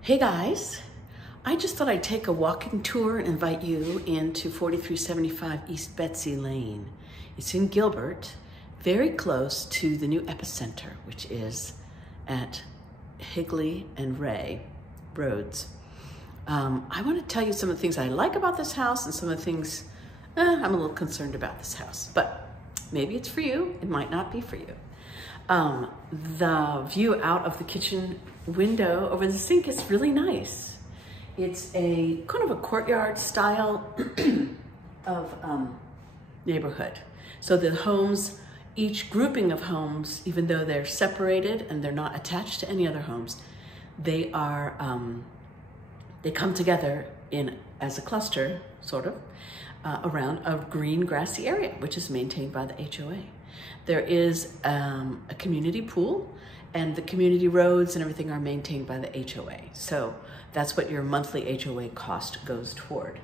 Hey guys, I just thought I'd take a walking tour and invite you into 4375 East Betsy Lane. It's in Gilbert, very close to the new epicenter, which is at Higley and Ray Roads. I want to tell you some of the things I like about this house and some of the things I'm a little concerned about this house, but maybe it's for you, it might not be for you. The view out of the kitchen window over the sink is really nice. It's a kind of a courtyard style of neighborhood. So the homes, each grouping of homes, even though they're separated and they're not attached to any other homes, they are they come together as a cluster, sort of, around a green grassy area, which is maintained by the HOA. There is a community pool, and the community roads and everything are maintained by the HOA. So that's what your monthly HOA cost goes toward.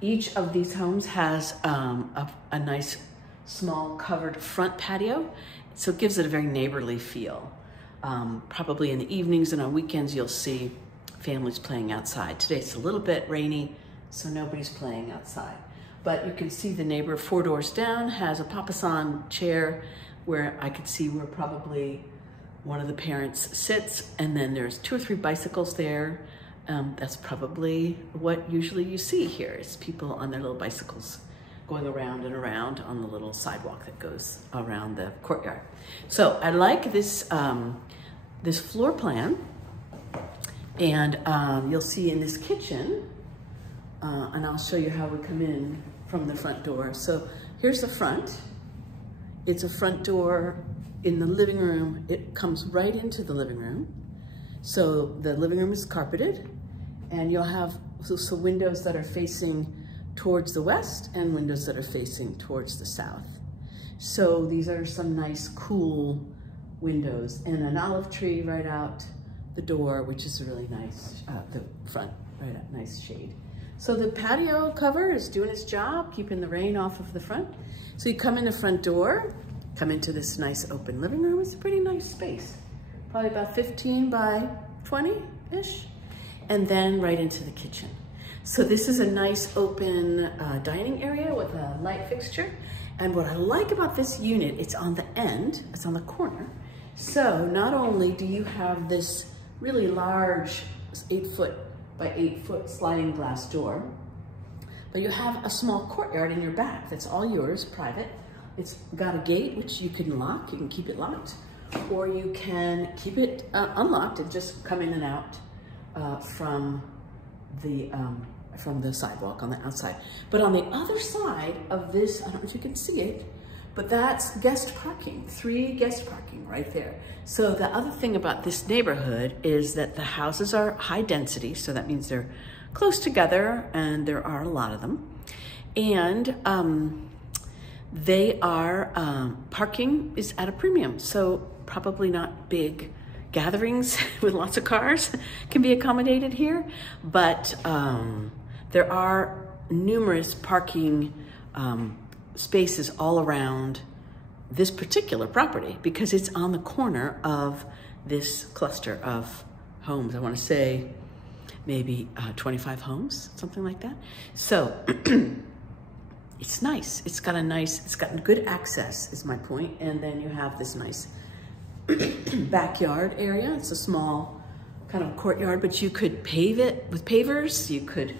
Each of these homes has a nice small covered front patio, so it gives it a very neighborly feel. Probably in the evenings and on weekends you'll see families playing outside. Today it's a little bit rainy, so nobody's playing outside. But you can see the neighbor 4 doors down has a papasan chair where I could see where probably one of the parents sits, and then there's 2 or 3 bicycles there. That's probably what usually you see here, is people on their little bicycles going around and around on the little sidewalk that goes around the courtyard. So I like this, this floor plan, and you'll see in this kitchen, and I'll show you how we come in from the front door. So here's the front. It's a front door in the living room. It comes right into the living room. So the living room is carpeted, and you'll have so windows that are facing towards the west and windows that are facing towards the south. So these are some nice cool windows, and an olive tree right out the door, which is really nice, the front, right out, nice shade. So the patio cover is doing its job, keeping the rain off of the front. So you come in the front door, come into this nice open living room. It's a pretty nice space, probably about 15 by 20-ish, and then right into the kitchen. So this is a nice open dining area with a light fixture. And what I like about this unit, it's on the end, it's on the corner. So not only do you have this really large 8-foot by 8-foot sliding glass door, but you have a small courtyard in your back that's all yours, private. It's got a gate which you can lock, you can keep it locked, or you can keep it unlocked and just come in and out from the sidewalk on the outside. But on the other side of this, I don't know if you can see it, but that's guest parking, 3 guest parking right there. So the other thing about this neighborhood is that the houses are high density, so that means they're close together, and there are a lot of them. And they are, parking is at a premium, so probably not big gatherings with lots of cars can be accommodated here, but there are numerous parking spaces all around this particular property because it's on the corner of this cluster of homes. I want to say maybe 25 homes, something like that. So it's nice. It's got good access is my point. And then you have this nice backyard area. It's a small kind of courtyard, but you could pave it with pavers. You could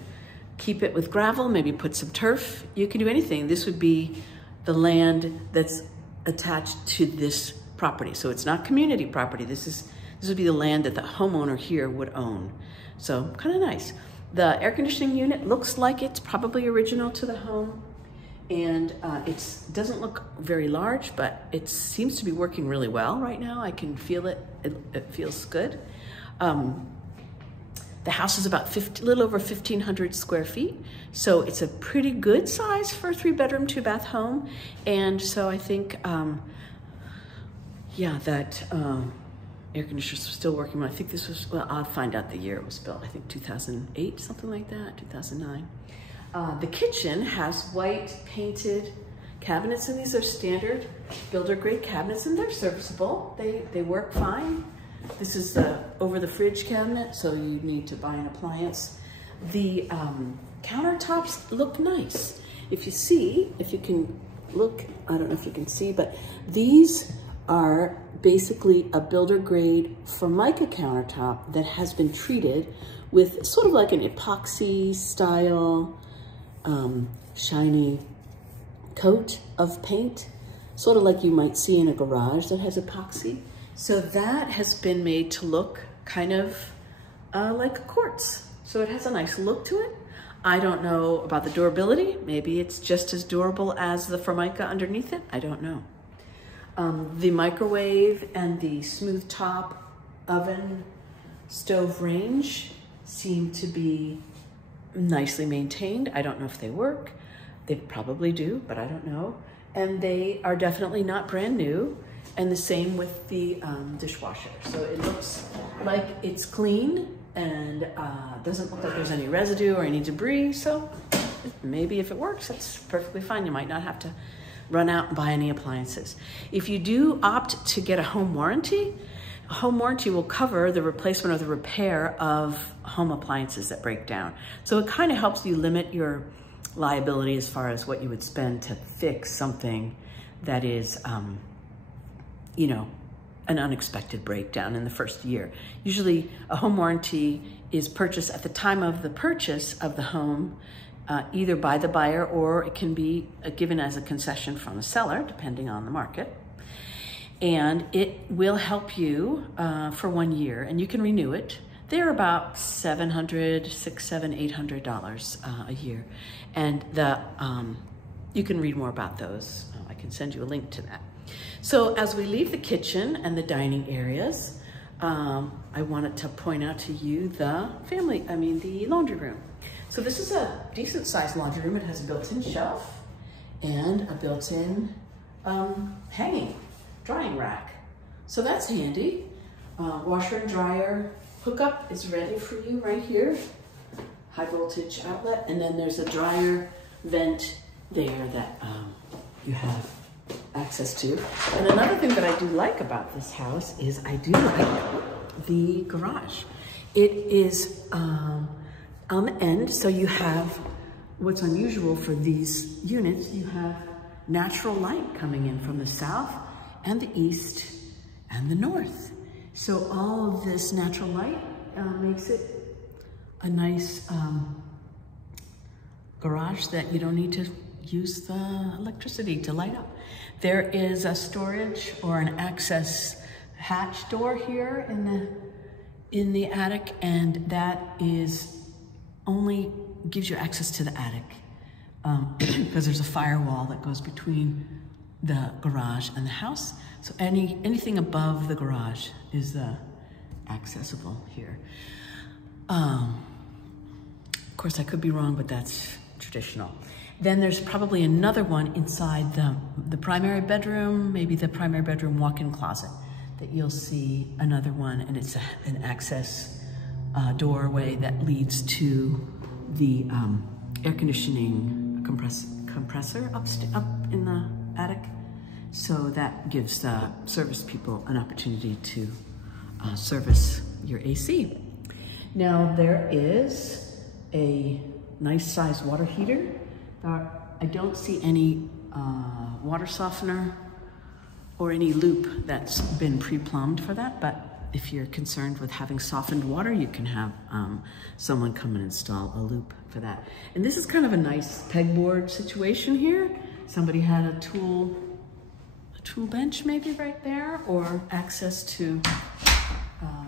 keep it with gravel, maybe put some turf. You can do anything. This would be the land that's attached to this property. So it's not community property. This would be the land that the homeowner here would own. So kind of nice. The air conditioning unit looks like it's probably original to the home. And it doesn't look very large, but it seems to be working really well right now. I can feel it. It feels good. The house is about a little over 1,500 square feet. So it's a pretty good size for a 3-bedroom, 2-bath home. And so I think, yeah, that air conditioners are still working. I think this was, well, I'll find out the year it was built. I think 2008, something like that, 2009. The kitchen has white painted cabinets, and these are standard builder grade cabinets, and they're serviceable. They work fine. This is the over the fridge cabinet, so you need to buy an appliance. The countertops look nice. If you can look, I don't know if you can see, but these are basically a builder grade Formica countertop that has been treated with sort of like an epoxy style shiny coat of paint, sort of like you might see in a garage that has epoxy. So that has been made to look kind of like a quartz. So it has a nice look to it. I don't know about the durability. Maybe it's just as durable as the Formica underneath it. I don't know. The microwave and the smooth top oven stove range seem to be nicely maintained. I don't know if they work. They probably do, but I don't know. And they are definitely not brand new. And the same with the dishwasher. So it looks like it's clean and doesn't look like there's any residue or any debris. So maybe if it works, it's perfectly fine. You might not have to run out and buy any appliances. If you do opt to get a home warranty will cover the replacement or the repair of home appliances that break down. So it kind of helps you limit your liability as far as what you would spend to fix something that is, you know, an unexpected breakdown in the first year. Usually a home warranty is purchased at the time of the purchase of the home, either by the buyer or it can be given as a concession from the seller, depending on the market. And it will help you for 1 year, and you can renew it. They're about $700, $600, $800 a year. And you can read more about those. I can send you a link to that. So as we leave the kitchen and the dining areas, I wanted to point out to you the laundry room. So this is a decent sized laundry room. It has a built-in shelf and a built-in hanging drying rack. So that's handy. Washer and dryer hookup is ready for you right here. High voltage outlet. And then there's a dryer vent there that you have access to. And another thing that I do like about this house is I do like the garage. It is on the end, so you have, what's unusual for these units, you have natural light coming in from the south and the east and the north. So all of this natural light makes it a nice garage that you don't need to use the electricity to light up. There is a storage or an access hatch door here in the attic, and that is only gives you access to the attic because there's a firewall that goes between the garage and the house. So anything above the garage is accessible here. Of course, I could be wrong, but that's traditional. Then there's probably another one inside the primary bedroom, maybe the primary bedroom walk-in closet, that you'll see another one, and it's an access doorway that leads to the air conditioning compressor up in the attic. So that gives the service people an opportunity to service your AC. Now there is a nice sized water heater. I don't see any water softener or any loop that's been pre-plumbed for that, but if you're concerned with having softened water, you can have someone come and install a loop for that. And this is kind of a nice pegboard situation here. Somebody had a tool bench maybe right there, or access to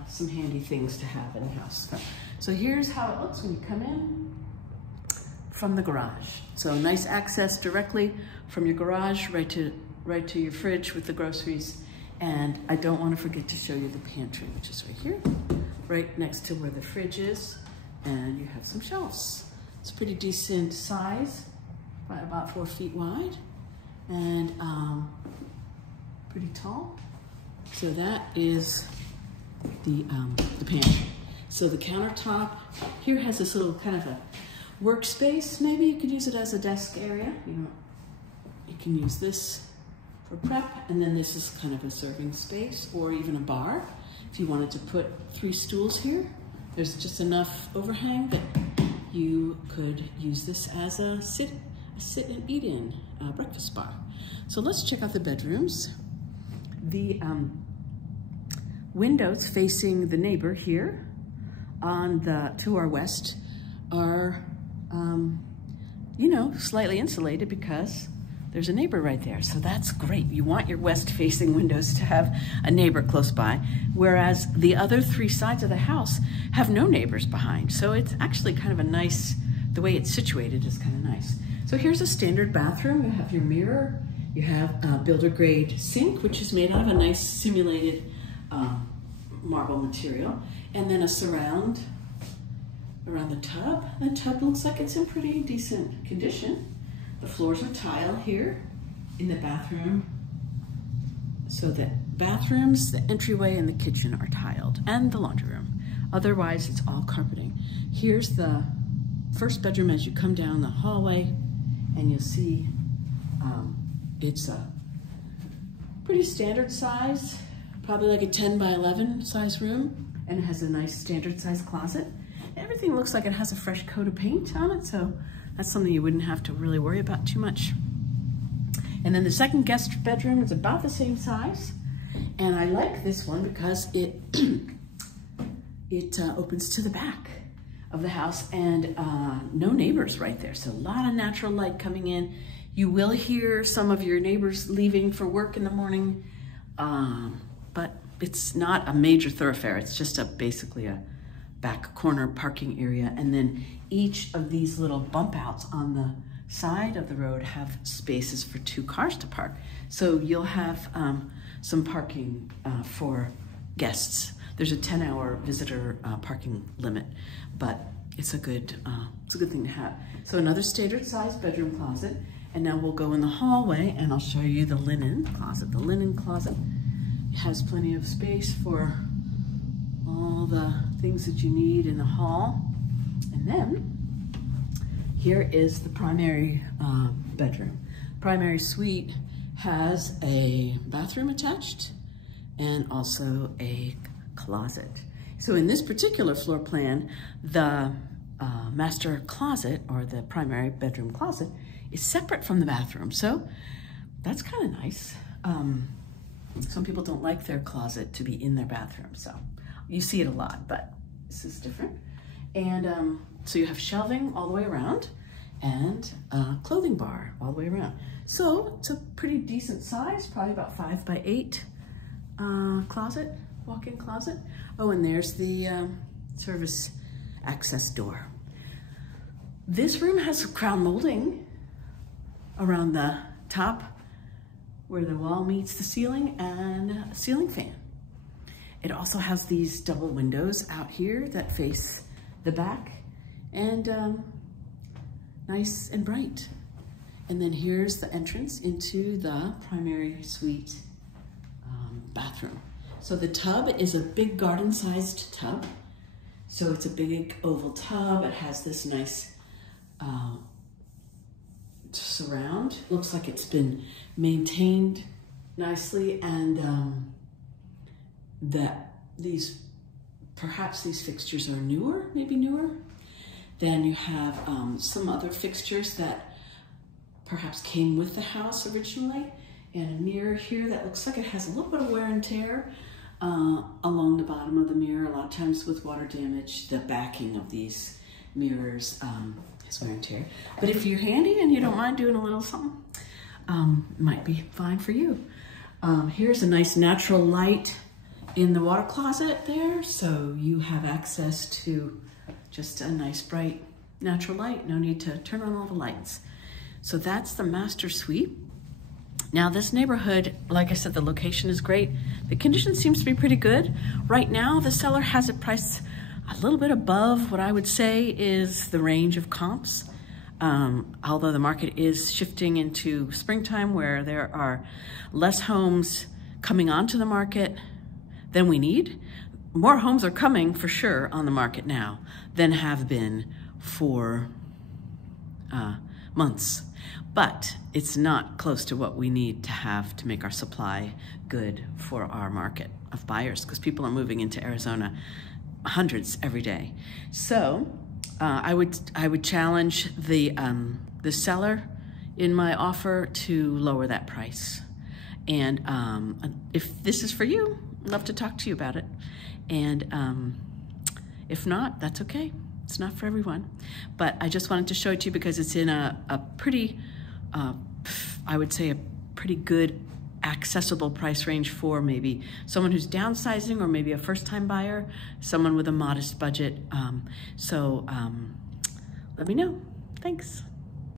some handy things to have in the house. So here's how it looks when you come in from the garage. So nice access directly from your garage right to your fridge with the groceries. And I don't want to forget to show you the pantry, which is right here, right next to where the fridge is. And you have some shelves. It's a pretty decent size, about 4 feet wide, and pretty tall. So that is the pantry. So the countertop here has this little kind of a workspace. Maybe you could use it as a desk area. You can use this for prep, and then this is kind of a serving space or even a bar. If you wanted to put 3 stools here, there's just enough overhang that you could use this as a sit and eat in breakfast spot. So let's check out the bedrooms. The windows facing the neighbor here to our west are, you know, slightly insulated because there's a neighbor right there. So that's great. You want your west facing windows to have a neighbor close by, whereas the other 3 sides of the house have no neighbors behind. So it's actually kind of a nice, the way it's situated is kind of nice. So here's a standard bathroom. You have your mirror, you have a builder grade sink, which is made out of a nice simulated marble material, and then a surround around the tub. The tub looks like it's in pretty decent condition. The floors are tile here in the bathroom. So the bathrooms, the entryway, and the kitchen are tiled, and the laundry room. Otherwise, it's all carpeting. Here's the first bedroom as you come down the hallway, and you'll see it's a pretty standard size, probably like a 10 by 11 size room, and it has a nice standard size closet. Everything looks like it has a fresh coat of paint on it, so that's something you wouldn't have to really worry about too much. And then the second guest bedroom is about the same size. And I like this one because it opens to the back of the house, and no neighbors right there. So a lot of natural light coming in. You will hear some of your neighbors leaving for work in the morning, but it's not a major thoroughfare. It's just basically a back corner parking area. And then each of these little bump outs on the side of the road have spaces for 2 cars to park. So you'll have some parking for guests. There's a 10-hour visitor parking limit, but it's a good thing to have. So another standard size bedroom closet. And now we'll go in the hallway and I'll show you the linen closet. The linen closet has plenty of space for all the things that you need in the hall. And then here is the primary bedroom. Primary suite has a bathroom attached and also a closet. So in this particular floor plan, the master closet, or the primary bedroom closet, is separate from the bathroom. So that's kind of nice. Some people don't like their closet to be in their bathroom, so you see it a lot, but this is different. And so you have shelving all the way around and a clothing bar all the way around. So it's a pretty decent size, probably about 5 by 8 closet, walk-in closet. Oh, and there's the service access door. This room has crown molding around the top where the wall meets the ceiling, and a ceiling fan. It also has these double windows out here that face the back, and nice and bright. And then here's the entrance into the primary suite bathroom. So the tub is a big garden-sized tub. So it's a big oval tub. It has this nice surround. Looks like it's been maintained nicely, and perhaps these fixtures are newer, maybe newer. Then you have some other fixtures that perhaps came with the house originally, and a mirror here that looks like it has a little bit of wear and tear along the bottom of the mirror. A lot of times with water damage, the backing of these mirrors has wear and tear. But if you're handy and you don't mind doing a little something, might be fine for you. Here's a nice natural light in the water closet there, so you have access to just a nice bright natural light. No need to turn on all the lights. So that's the master suite. Now this neighborhood, like I said, the location is great. The condition seems to be pretty good. Right now the seller has it priced a little bit above what I would say is the range of comps. Although the market is shifting into springtime where there are less homes coming onto the market than we need. More homes are coming for sure on the market now than have been for months. But it's not close to what we need to have to make our supply good for our market of buyers, because people are moving into Arizona, hundreds every day. So I would challenge the seller in my offer to lower that price. And if this is for you, I'd love to talk to you about it. And if not, that's okay. It's not for everyone. But I just wanted to show it to you because it's in a pretty, I would say a pretty good accessible price range for maybe someone who's downsizing, or maybe a first-time buyer, someone with a modest budget. Let me know. Thanks.